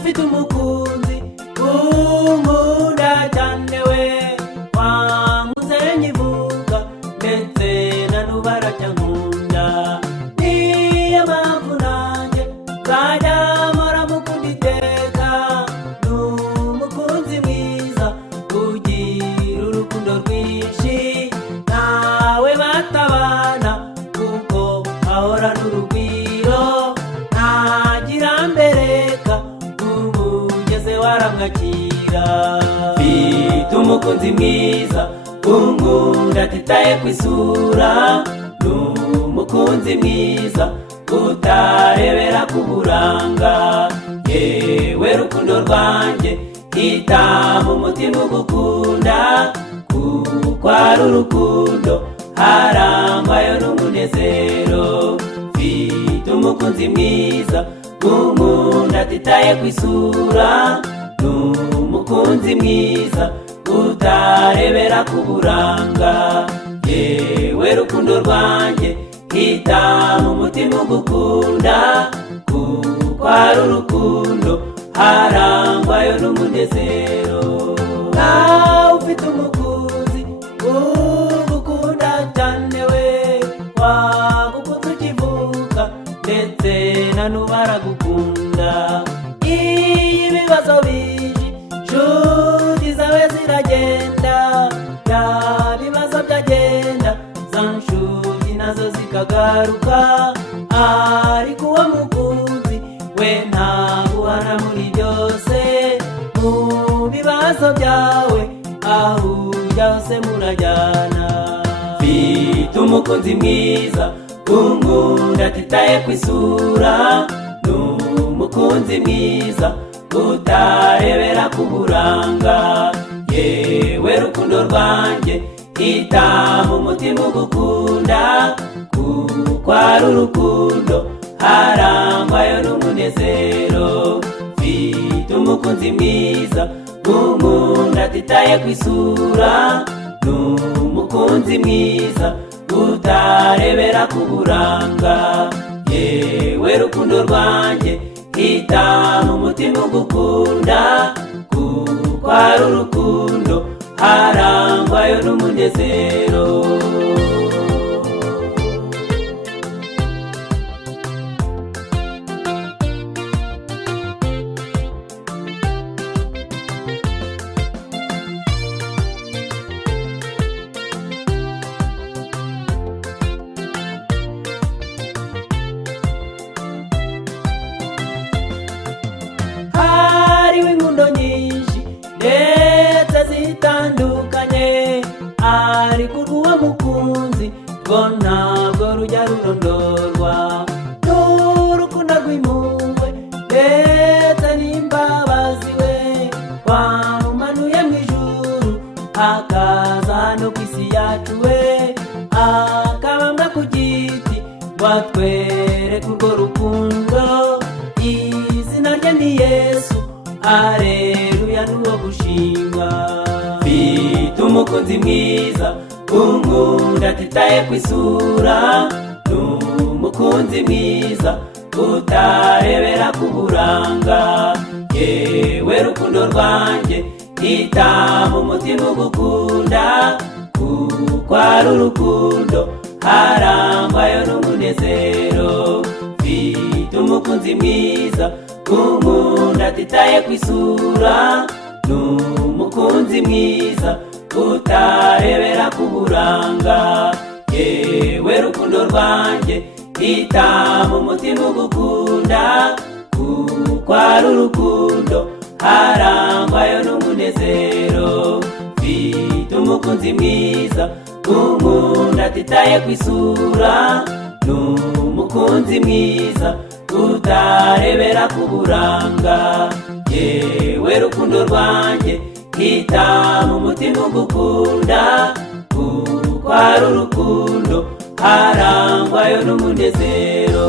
Mfite umukunzi unkunda cyane we, wankunze nkivuga ndetse na n'ubu aracyankunda. Niyo mpamvu nanjye nzajya mpora mukunda iteka. Ni umukunzi mwiza ugira urukundo rwinshi, nawe batabana kuko ahorana urugwiro. Ntagira mbereka ugeze waramwakira. Mfite umukunzi mwiza unkunda atitaye ku isura. Ni umukunzi mwiza utarebera ku buranga. Yewe rukundo rwanjye hitamo umutima ugukunda, kuko ari urukundo harangwayo n'umunezero. Mfite umukunzi mwiza unkunda atitaye ku isura. Ni umukunzi mwiza utarebera ku buranga. Yewe rukundo rwanjye hitamo umutima ugukunda, kuko ari urukundo harangwayo n'umunezero. Nawe ufite umukunzi ugukunda cyane we, wagukunze ukivuka ndetse na n'ubu aragukunda. Iyo ibibazo bije inshuti zawe ziragenda, bya bibazo byagenda za nshuti nazo zikagaruka. Ariko uwo mukunzi we ntaguhana muri byose, mu bibazo byawe aho ujya hose murajyana. Mfite umukunzi mwiza unkunda atitaye ku isura. Ni umukunzi mwiza utarebera ku buranga. Yewe rukundo rwanjye hitamo umutima ugukunda, kuko ari urukundo harangwayo n'umunezero. Mfite umukunzi mwiza unkunda atitaye ku isura. Ni umukunzi mwiza utarebera ku buranga. Yewe rukundo rwanjye hitamo umutima ugukunda, kuko ari urukundo harangwayo n'umunezero. Hariho inkundo nyinshi ndetse zitandukanye, ariko urw'uwo mukunzi rwo ntabwo rujya rurondorwa. N'urukundo rw'impuhwe ndetse n'imbabazi we, wamumanuye mu ijuru akaza hano ku isi yacu we, akabambwa ku giti ngo atwereke urwo rukundo. Izina rye ni Yesu, aleluya n'uwo gushimwa. Mfite umukunzi mwiza unkunda atitaye ku isura. Ni umukunzi mwiza utarebera ku buranga. Yewe rukundo rwanjye hitamo umutima ugukunda, kuko ari urukundo harangwayo n'umunezero. Mfite umukunzi mwiza unkunda atitaye ku isura. Ni umukunzi mwiza utarebera ku buranga. Yewe rukundo rwanjye hitamo umutima ugukunda, kuko ari urukundo harangwayo n'umunezero. Mfite umukunzi mwiza unkunda atitaye ku isura. Ni umukunzi mwiza utarebera ku buranga. Yewe rukundo rwanjye hitamo umutima ugukunda, kuko ari urukundo harangwayo n'umunezero.